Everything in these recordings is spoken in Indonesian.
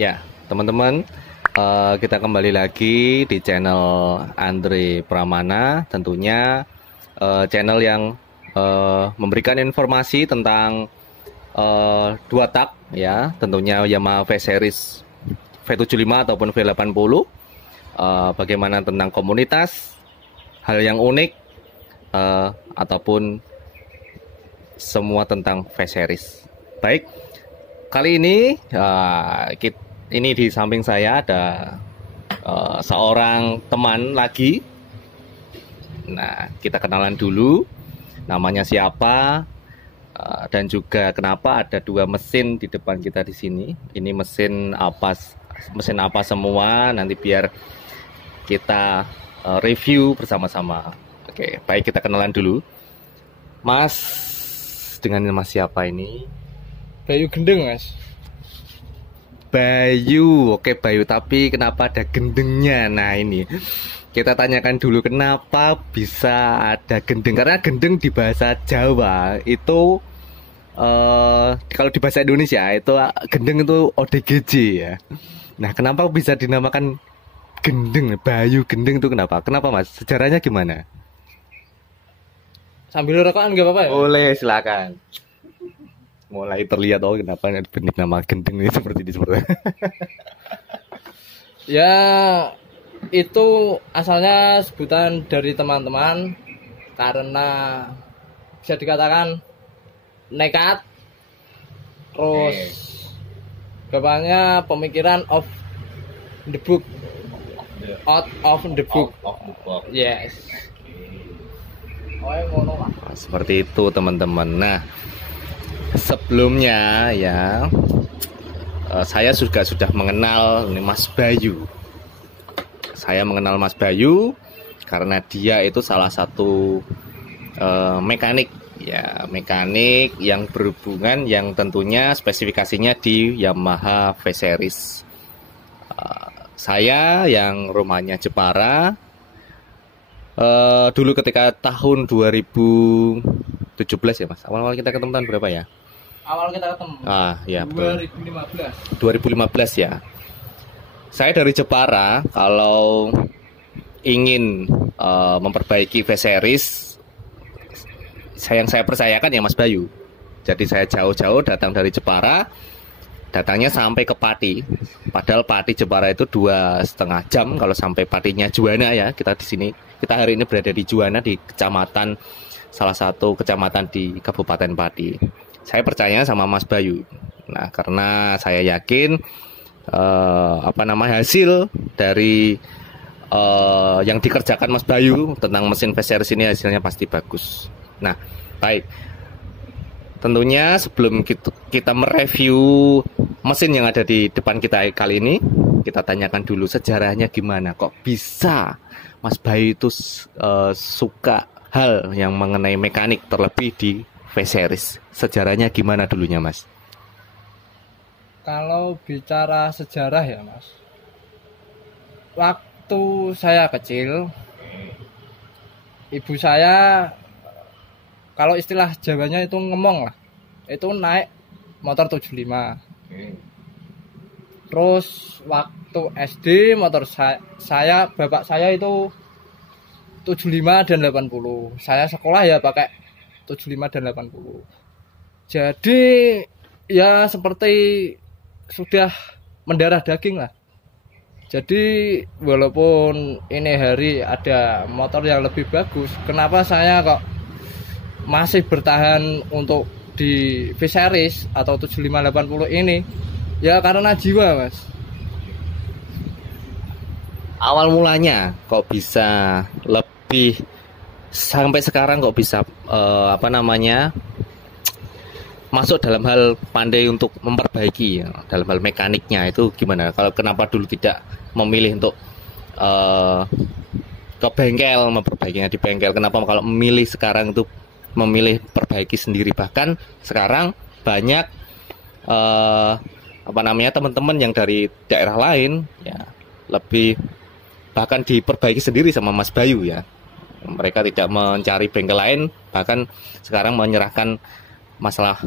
Ya, teman-teman, kita kembali lagi di channel Andre Pramana, tentunya channel yang memberikan informasi tentang dua tak, ya, tentunya Yamaha V Series V75 ataupun V80, bagaimana tentang komunitas, hal yang unik, ataupun semua tentang V Series. Baik, kali ini ini di samping saya ada seorang teman lagi. Nah, kita kenalan dulu, namanya siapa, dan juga kenapa ada dua mesin di depan kita di sini. Ini mesin apa semua, nanti biar kita review bersama-sama. Oke, baik, kita kenalan dulu. Mas, dengan mas siapa ini? Bayu Gendeng, Mas. Bayu, oke Bayu, tapi kenapa ada gendengnya? Nah, ini kita tanyakan dulu kenapa bisa ada gendeng. Karena gendeng di bahasa Jawa itu kalau di bahasa Indonesia itu gendeng itu ODGJ ya. Nah, kenapa bisa dinamakan gendeng? Bayu Gendeng itu kenapa? Kenapa Mas? Sejarahnya gimana? Sambil rokokan nggak apa-apa ya? Boleh, silakan. Mulai terlihat kenapa benih nama gendeng ini seperti disebut. Ya, itu asalnya sebutan dari teman-teman karena bisa dikatakan nekat, terus bapaknya pemikiran of the book, out of the book. Yes. Seperti itu teman-teman. Nah, sebelumnya ya saya sudah mengenal Mas Bayu. Saya mengenal Mas Bayu karena dia itu salah satu mekanik yang berhubungan, yang tentunya spesifikasinya di Yamaha V Series. Saya yang rumahnya Jepara, dulu ketika tahun 2017 ya Mas, awal-awal kita ketemu tahun berapa ya? Awal kita ketemu. Ya, 2015. 2015 ya. Saya dari Jepara, kalau ingin memperbaiki V Series, yang saya percayakan ya Mas Bayu. Jadi saya jauh-jauh datang dari Jepara, datangnya sampai ke Pati. Padahal Pati Jepara itu 2,5 jam kalau sampai Patinya Juwana ya. Kita di sini, kita hari ini berada di Juwana, di kecamatan, salah satu kecamatan di Kabupaten Pati. Saya percaya sama Mas Bayu. Nah, karena saya yakin hasil dari yang dikerjakan Mas Bayu tentang mesin V Series ini hasilnya pasti bagus. Nah, baik. Tentunya sebelum kita mereview mesin yang ada di depan kita kali ini, kita tanyakan dulu sejarahnya gimana kok bisa Mas Bayu itu suka hal yang mengenai mekanik, terlebih di V Series. Sejarahnya gimana dulunya, Mas? Kalau bicara sejarah ya, Mas, waktu saya kecil, ibu saya, kalau istilah Jawanya itu ngemong lah, itu naik motor 75. Terus waktu SD motor saya bapak saya itu 75 dan 80. Saya sekolah ya pakai 75 dan 80. Jadi ya seperti sudah mendarah daging lah. Jadi walaupun ini hari ada motor yang lebih bagus, kenapa saya kok masih bertahan untuk di V Series atau 7580 ini? Ya karena jiwa, Mas. Awal mulanya kok bisa lebih, sampai sekarang kok bisa masuk dalam hal pandai untuk memperbaiki, dalam hal mekaniknya itu gimana? Kalau kenapa dulu tidak memilih untuk ke bengkel, memperbaikinya di bengkel? Kenapa kalau memilih sekarang itu memilih perbaiki sendiri? Bahkan sekarang banyak teman-teman yang dari daerah lain ya lebih bahkan diperbaiki sendiri sama Mas Bayu ya. Mereka tidak mencari bengkel lain, bahkan sekarang menyerahkan masalah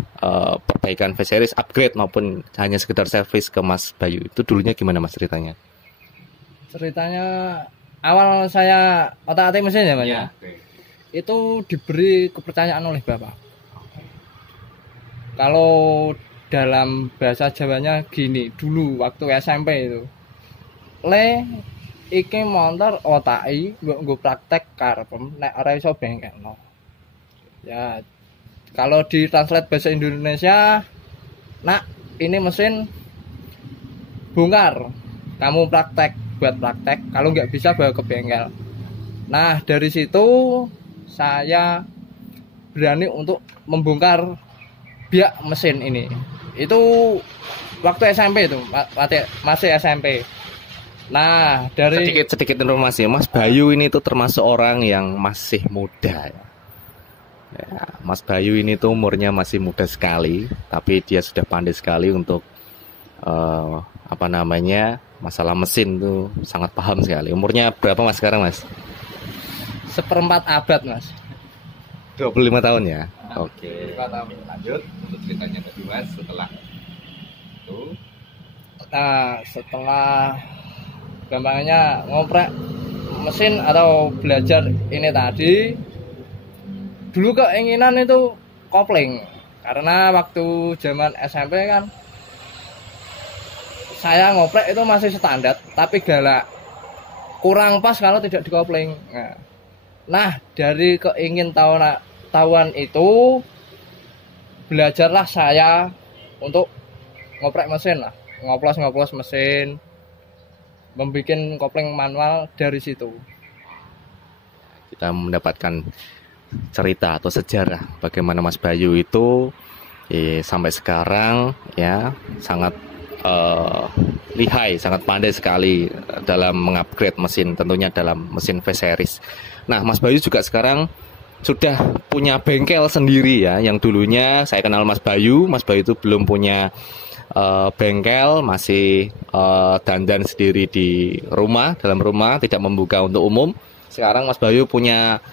perbaikan V-Series, upgrade maupun hanya sekedar servis ke Mas Bayu, itu dulunya gimana Mas ceritanya? Ceritanya awal saya otak-atik mesin ya Mas ya. Itu diberi kepercayaan oleh bapak. Kalau dalam bahasa Jawanya gini, dulu waktu SMP itu, iki motor otaki nggo praktek karepem nek ora iso bengkelno. Ya, kalau ditranslate bahasa Indonesia, nak ini mesin bongkar, kamu buat praktek, kalau nggak bisa bawa ke bengkel. Nah dari situ saya berani untuk membongkar biak mesin ini. Itu waktu SMP itu, masih SMP. Nah, dari sedikit informasi, Mas Bayu ini tuh termasuk orang yang masih muda. Ya, Mas Bayu ini tuh umurnya masih muda sekali, tapi dia sudah pandai sekali untuk masalah mesin tuh sangat paham sekali. Umurnya berapa Mas sekarang Mas? 1/4 abad Mas. 25 tahun ya. Oke. 25 tahun. Lanjut untuk ceritanya tadi Mas setelah itu. Nah, setelah gampangnya ngoprek mesin atau belajar ini tadi, dulu keinginan itu kopling, karena waktu zaman SMP kan saya ngoprek itu masih standar tapi galak, kurang pas kalau tidak dikopling. Nah dari keingintahuan itu belajarlah saya untuk ngoprek mesin lah, ngoplos mesin, membuat kopling manual. Dari situ kita mendapatkan cerita atau sejarah bagaimana Mas Bayu itu sampai sekarang ya sangat lihai, sangat pandai sekali dalam mengupgrade mesin, tentunya dalam mesin V-Series. Nah Mas Bayu juga sekarang sudah punya bengkel sendiri ya. Yang dulunya saya kenal Mas Bayu itu belum punya bengkel, masih dandan sendiri di rumah, dalam rumah, tidak membuka untuk umum. Sekarang Mas Bayu punya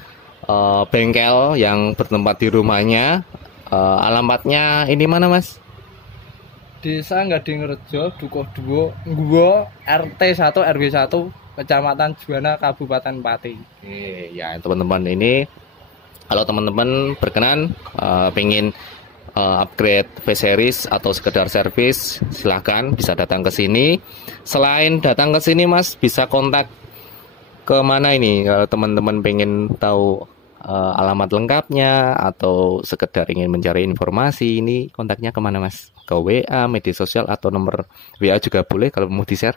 bengkel yang bertempat di rumahnya. Alamatnya ini mana Mas? Desa Gadingrejo, Dukuh 2, Ngguwo, RT 1 RW 1, Kecamatan Juwana, Kabupaten Pati. Oke, ya teman-teman, ini kalau teman-teman berkenan pengen upgrade V-Series atau sekedar servis, silahkan bisa datang ke sini. Selain datang ke sini Mas, bisa kontak ke mana ini kalau teman-teman pengen tahu alamat lengkapnya atau sekedar ingin mencari informasi, ini kontaknya kemana Mas? Ke WA, media sosial, atau nomor WA juga boleh kalau mau di-share?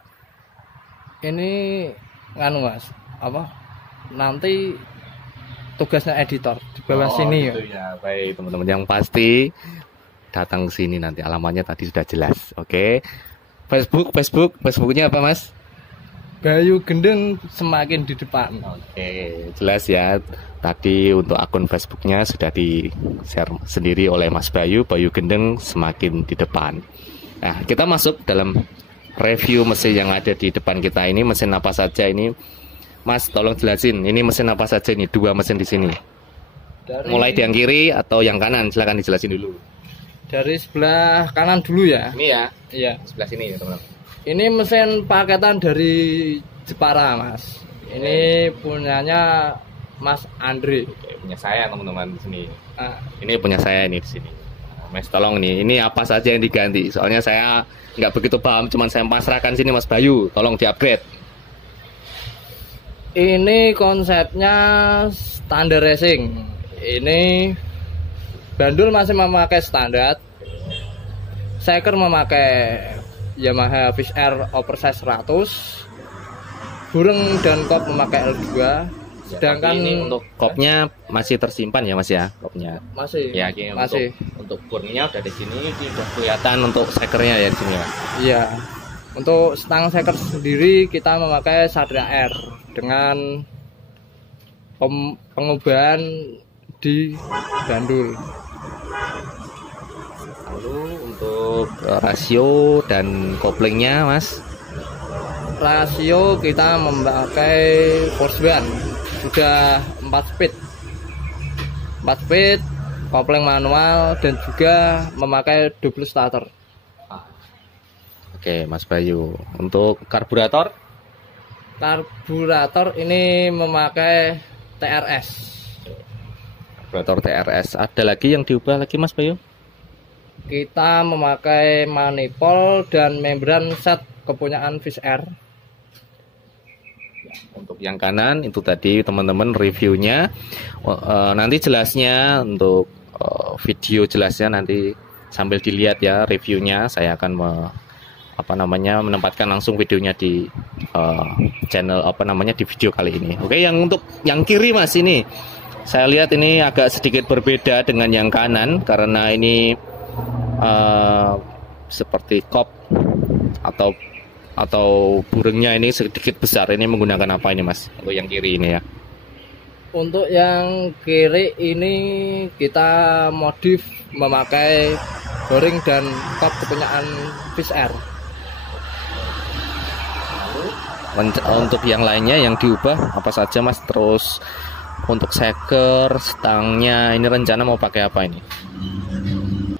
Ini Mas, nanti tugasnya editor di bawah sini gitu ya. Baik teman-teman, yang pasti datang ke sini, nanti alamatnya tadi sudah jelas. Oke. Facebooknya apa Mas? Bayu Gendeng semakin di depan. Oke, jelas ya. Tadi untuk akun Facebooknya sudah di-share sendiri oleh Mas Bayu Gendeng semakin di depan. Nah, kita masuk dalam review mesin yang ada di depan kita ini. Mesin apa saja ini? Mas, tolong jelasin. Ini mesin apa saja ini? Dua mesin di sini. Mulai yang kiri atau yang kanan? Silakan dijelasin dulu. Dari sebelah kanan dulu ya. Ini ya? Iya. Sebelah sini ya teman-teman. Ini mesin paketan dari Jepara Mas. Ini punyanya Mas Andre. Oke, punya saya teman-teman di sini. Ini punya saya ini di sini. Mas tolong nih, ini apa saja yang diganti? Soalnya saya nggak begitu paham, cuman saya pasrahkan sini Mas Bayu, tolong di-upgrade. Ini konsepnya standar racing. Ini bandul masih memakai standar. Seker memakai Yamaha Fish Air oversize 100. Burung dan kop memakai L2. Sedangkan ini untuk kopnya masih tersimpan ya Mas ya, kopnya. Masih. Ya, masih. Untuk burungnya udah di sini, sudah kelihatan untuk sekernya ya di sini ya. Iya. Untuk stang seker sendiri kita memakai Satria R dengan pengubahan di bandul. Lalu untuk rasio dan koplingnya Mas? Rasio kita memakai Force One, sudah 4 speed kopling manual dan juga memakai double starter. Oke, Mas Bayu. Untuk karburator? Karburator ini memakai TRS. Karburator TRS. Ada lagi yang diubah lagi, Mas Bayu? Kita memakai manifold dan membran set kepunyaan Fish Air. Untuk yang kanan itu tadi teman-teman reviewnya. Nanti jelasnya untuk video jelasnya nanti sambil dilihat ya reviewnya. Saya akan menempatkan langsung videonya di channel di video kali ini. Oke, yang untuk yang kiri Mas ini saya lihat ini agak sedikit berbeda dengan yang kanan karena ini seperti kop atau burungnya ini sedikit besar. Ini menggunakan apa ini Mas? Untuk yang kiri ini ya. Untuk yang kiri ini kita modif memakai boring dan kop kepunyaan Fish Air. Untuk yang lainnya yang diubah apa saja Mas? Terus untuk seker, stangnya ini rencana mau pakai apa ini?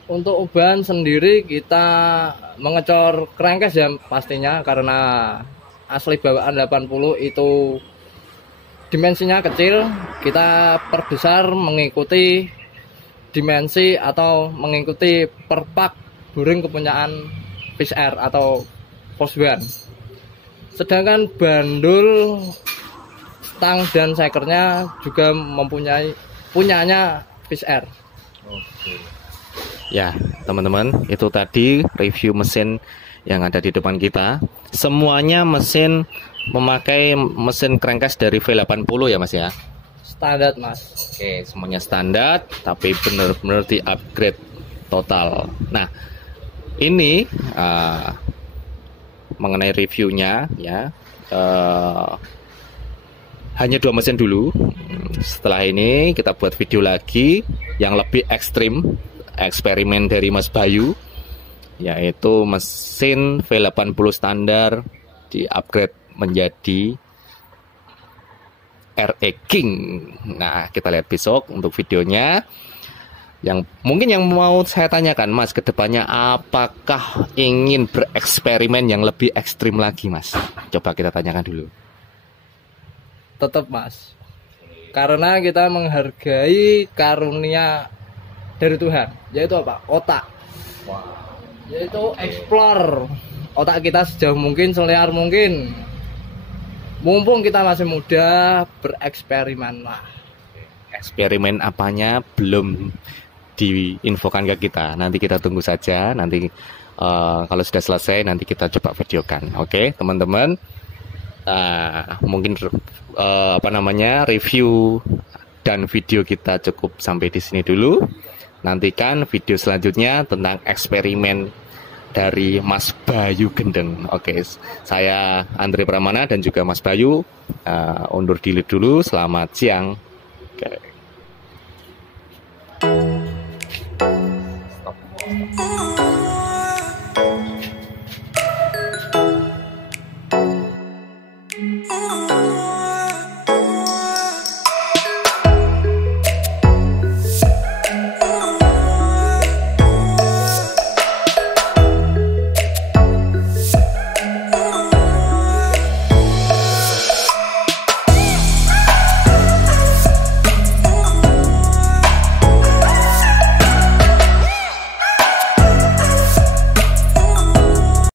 Untuk ubahan sendiri kita mengecor crankcase ya pastinya, karena asli bawaan 80 itu dimensinya kecil. Kita perbesar mengikuti dimensi atau mengikuti perpak boring kepunyaan Fish Air atau Posban. Sedangkan bandul, stang dan sekernya juga punyanya Fish Air. Ya, teman-teman, itu tadi review mesin yang ada di depan kita. Semuanya mesin memakai mesin crankcase dari V80 ya, Mas ya? Standar, Mas. Oke, semuanya standar, tapi benar-benar di-upgrade total. Nah, ini mengenai reviewnya ya. Hanya 2 mesin dulu. Setelah ini kita buat video lagi yang lebih ekstrim, eksperimen dari Mas Bayu, yaitu mesin V80 standar di upgrade menjadi RE King. Nah, kita lihat besok untuk videonya. Yang mungkin yang mau saya tanyakan Mas, kedepannya apakah ingin bereksperimen yang lebih ekstrim lagi Mas? Coba kita tanyakan dulu. Tetap Mas, karena kita menghargai karunia dari Tuhan, yaitu apa? Otak. Yaitu explore otak kita sejauh mungkin, seliar mungkin. Mumpung kita masih muda, bereksperimen lah. Eksperimen apanya belum diinfokan ke kita. Nanti kita tunggu saja. Nanti kalau sudah selesai nanti kita coba videokan. Oke, teman-teman. Mungkin review dan video kita cukup sampai di sini dulu. Nantikan video selanjutnya tentang eksperimen dari Mas Bayu Gendeng. Oke, saya Andre Pramana dan juga Mas Bayu undur diri dulu. Selamat siang. Oke.